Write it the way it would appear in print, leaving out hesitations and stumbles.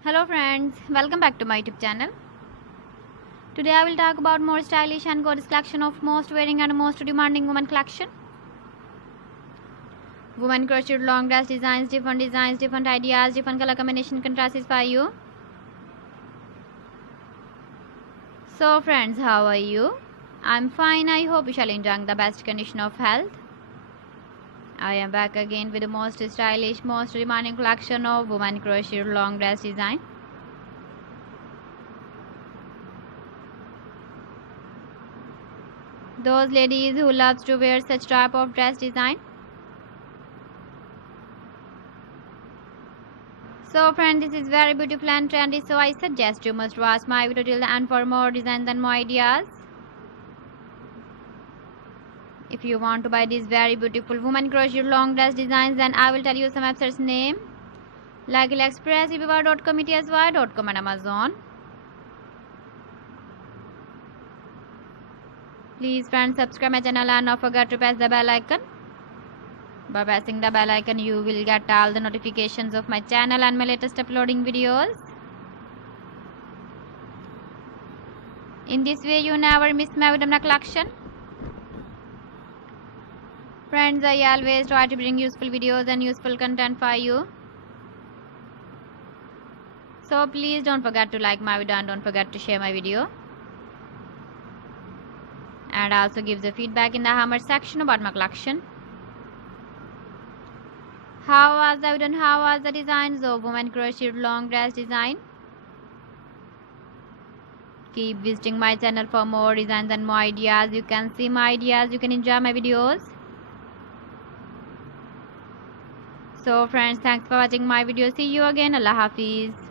Hello friends, welcome back to my YouTube channel. Today I will talk about more stylish and gorgeous collection of most wearing and most demanding women collection. Women crocheted long dress designs, different ideas, different color combination contrasts for you. So friends, how are you? I'm fine. I hope you shall enjoy the best condition of health. I am back again with the most stylish, most demanding collection of women crocheted long dress design. Those ladies who loves to wear such type of dress design. So friends, this is very beautiful and trendy, so I suggest you must watch my video till the end for more designs and more ideas. If you want to buy these very beautiful women crochet long dress designs, then I will tell you some websites name like AliExpress, eBay.com, ETSY.com and Amazon. Please friends, subscribe my channel and don't forget to press the bell icon. By pressing the bell icon, you will get all the notifications of my channel and my latest uploading videos. In this way, you never miss my video collection. Friends, I always try to bring useful videos and useful content for you. So please don't forget to like my video and don't forget to share my video. And also give the feedback in the comment section about my collection. How was the video and how was the designs of women crocheted long dress design? Keep visiting my channel for more designs and more ideas. You can see my ideas, you can enjoy my videos. So friends, thanks for watching my video. See you again. Allah Hafiz.